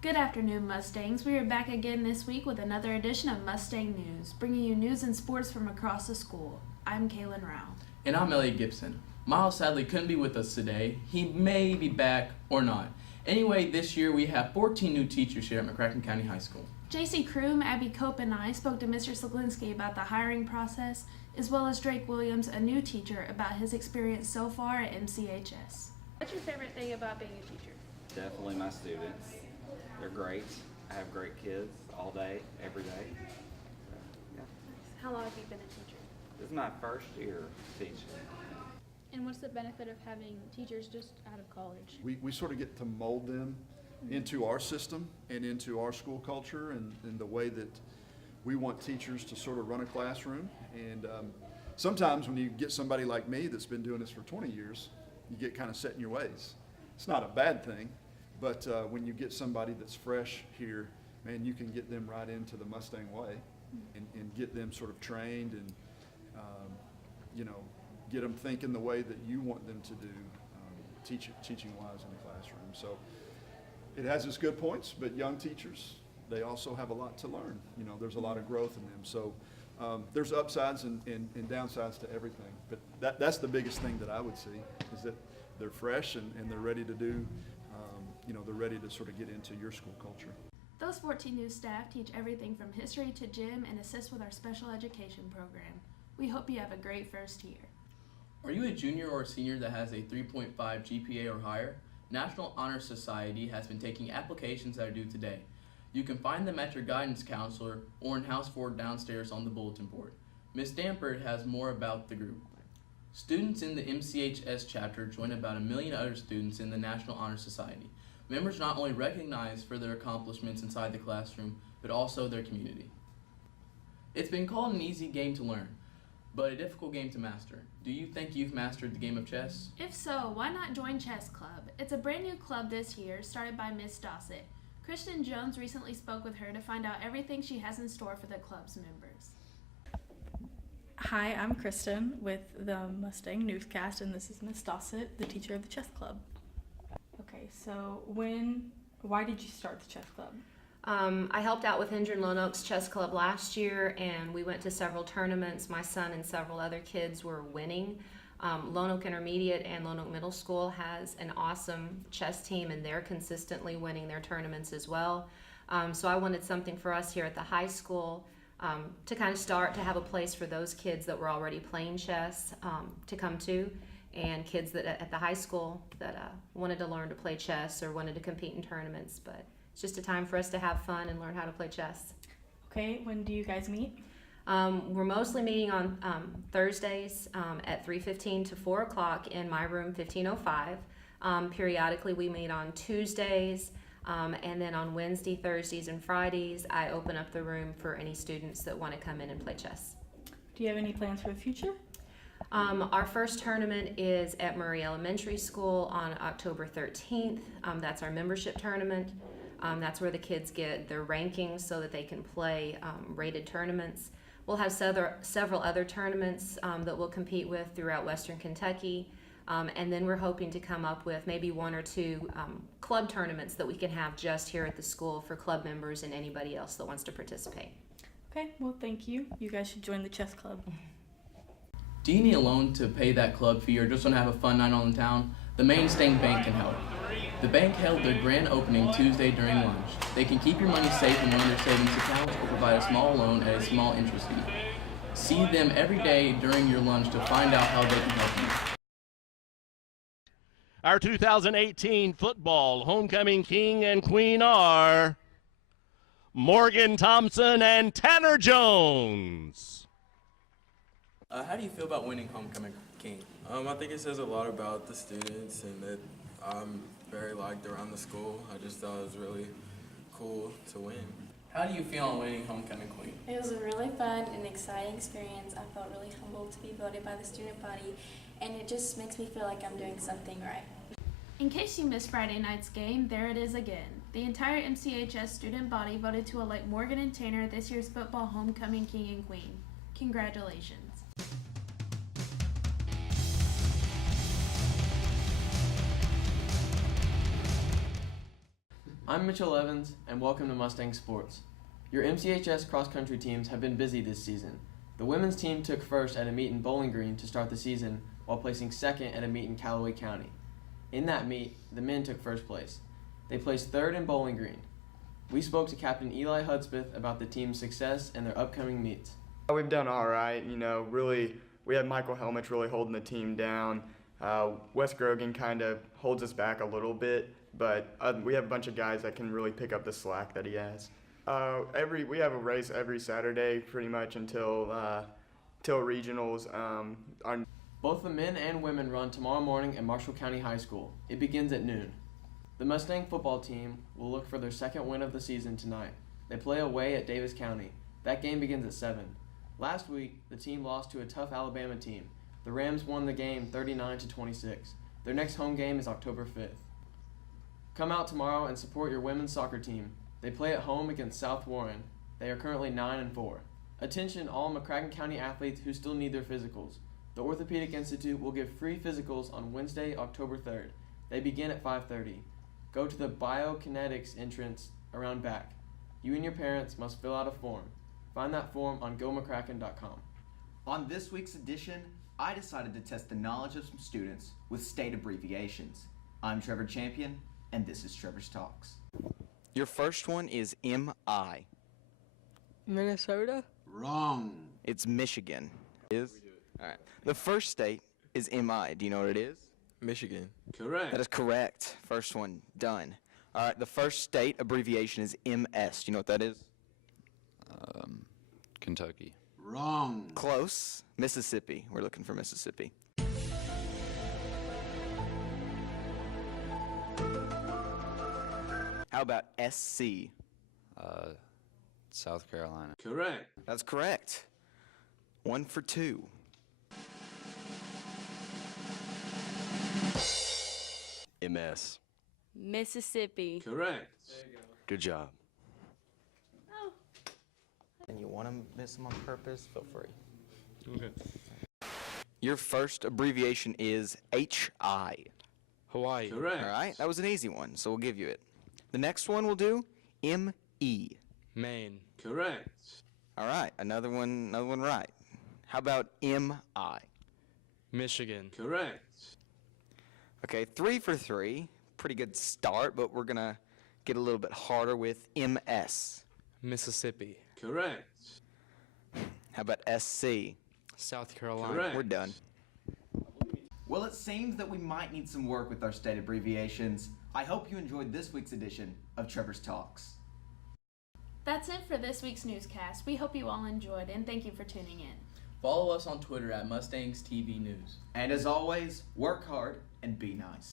Good afternoon, Mustangs. We are back again this week with another edition of Mustang News, bringing you news and sports from across the school. I'm Kaylin Rao. And I'm Elliot Gibson. Miles sadly couldn't be with us today. He may be back or not. Anyway, this year we have 14 new teachers here at McCracken County High School. JC Kroom, Abby Cope, and I spoke to Mr. Sliglinsky about the hiring process, as well as Drake Williams, a new teacher, about his experience so far at MCHS. What's your favorite thing about being a teacher? Definitely my students. They're great. I have great kids all day, every day. Yeah. How long have you been a teacher? This is my first year teaching. And what's the benefit of having teachers just out of college? We sort of get to mold them into our system and into our school culture and the way that we want teachers to sort of run a classroom. And sometimes when you get somebody like me that's been doing this for 20 years, you get kind of set in your ways. It's not a bad thing, but when you get somebody that's fresh here, man, you can get them right into the Mustang way and get them sort of trained and, get them thinking the way that you want them to do, teaching-wise in the classroom. So it has its good points, but young teachers, they also have a lot to learn. There's a lot of growth in them. So there's upsides and downsides to everything. But that's the biggest thing that I would see, is that they're fresh and they're ready to do, they're ready to sort of get into your school culture. Those 14 new staff teach everything from history to gym and assist with our special education program. We hope you have a great first year. Are you a junior or senior that has a 3.5 GPA or higher? National Honor Society has been taking applications that are due today. You can find them at your guidance counselor or in House 4 downstairs on the bulletin board. Ms. Dampert has more about the group. Students in the MCHS chapter join about 1 million other students in the National Honor Society. Members not only recognized for their accomplishments inside the classroom, but also their community. It's been called an easy game to learn, but a difficult game to master. Do you think you've mastered the game of chess? If so, why not join Chess Club? It's a brand new club this year, started by Ms. Dossett. Kristen Jones recently spoke with her to find out everything she has in store for the club's members. Hi, I'm Kristen with the Mustang Newscast, and this is Miss Dossett, the teacher of the chess club. Okay, so why did you start the chess club? I helped out with Hendron Lone Oaks Chess Club last year, and we went to several tournaments. My son and several other kids were winning. Lone Oak Intermediate and Lone Oak Middle School has an awesome chess team, and they're consistently winning their tournaments as well. So I wanted something for us here at the high school to kind of start to have a place for those kids that were already playing chess to come to, and kids that at the high school that wanted to learn to play chess or wanted to compete in tournaments. But it's just a time for us to have fun and learn how to play chess. Okay, when do you guys meet? We're mostly meeting on Thursdays at 3:15 to 4 o'clock in my room 1505. Periodically we meet on Tuesdays, and then on Wednesday, Thursdays, and Fridays I open up the room for any students that want to come in and play chess. Do you have any plans for the future? Our first tournament is at Murray Elementary School on October 13th. That's our membership tournament. That's where the kids get their rankings so that they can play rated tournaments. We'll have several other tournaments that we'll compete with throughout Western Kentucky. And then we're hoping to come up with maybe 1 or 2 club tournaments that we can have just here at the school for club members and anybody else that wants to participate. Okay, well thank you. You guys should join the chess club. Do you need a loan to pay that club fee or just want to have a fun night on the town? The Mustang Bank can help. The bank held their grand opening Tuesday during lunch. They can keep your money safe in one of their savings accounts or provide a small loan at a small interest fee. See them every day during your lunch to find out how they can help you. Our 2018 football homecoming king and queen are Morgan Thompson and Tanner Jones. How do you feel about winning homecoming king? I think it says a lot about the students and that I'm very liked around the school. I just thought it was really cool to win. How do you feel on winning homecoming queen? It was a really fun and exciting experience. I felt really humbled to be voted by the student body, and it just makes me feel like I'm doing something right. In case you missed Friday night's game, there it is again. The entire MCHS student body voted to elect Morgan and Tanner this year's football homecoming king and queen. Congratulations. I'm Mitchell Evans, and welcome to Mustang Sports. Your MCHS cross-country teams have been busy this season. The women's team took first at a meet in Bowling Green to start the season, while placing second at a meet in Callaway County. In that meet, the men took first place. They placed third in Bowling Green. We spoke to Captain Eli Hudspeth about the team's success and their upcoming meets. We've done all right, really, we had Michael Helmich really holding the team down. Wes Grogan kind of holds us back a little bit, but we have a bunch of guys that can really pick up the slack that he has. We have a race every Saturday pretty much until regionals. Both the men and women run tomorrow morning at Marshall County High School. It begins at noon. The Mustang football team will look for their second win of the season tonight. They play away at Davis County. That game begins at 7. Last week, the team lost to a tough Alabama team. The Rams won the game 39-26. Their next home game is October 5th. Come out tomorrow and support your women's soccer team. They play at home against South Warren. They are currently 9-4. Attention all McCracken County athletes who still need their physicals. The Orthopedic Institute will give free physicals on Wednesday, October 3rd. They begin at 5:30. Go to the biokinetics entrance around back. You and your parents must fill out a form. Find that form on gomccracken.com. On this week's edition, I decided to test the knowledge of some students with state abbreviations. I'm Trevor Champion, and this is Trevors Talks. Your first one is MI. Minnesota? Wrong. It's Michigan. Is? All right. The first state is MI. Do you know what it is? Michigan. Correct. That is correct. First one done. All right. The first state abbreviation is MS. Do you know what that is? Kentucky. Wrong. Close. Mississippi. We're looking for Mississippi. How about SC? South Carolina. Correct. That's correct. 1 for 2. MS. Mississippi. Correct. Good job. And you want to miss them on purpose? Feel free. Okay. Your first abbreviation is HI. Hawaii. Correct. All right, that was an easy one, so we'll give you it. The next one we'll do ME. Maine. Correct. All right, another one right. How about MI? Michigan. Correct. Okay, 3 for 3. Pretty good start, but we're gonna get a little bit harder with MS. Mississippi. Correct. How about SC? South Carolina. Correct. We're done. Well, it seems that we might need some work with our state abbreviations. I hope you enjoyed this week's edition of Trevors Talks. That's it for this week's newscast. We hope you all enjoyed, and thank you for tuning in. Follow us on Twitter at Mustangs TV News. And as always, work hard and be nice.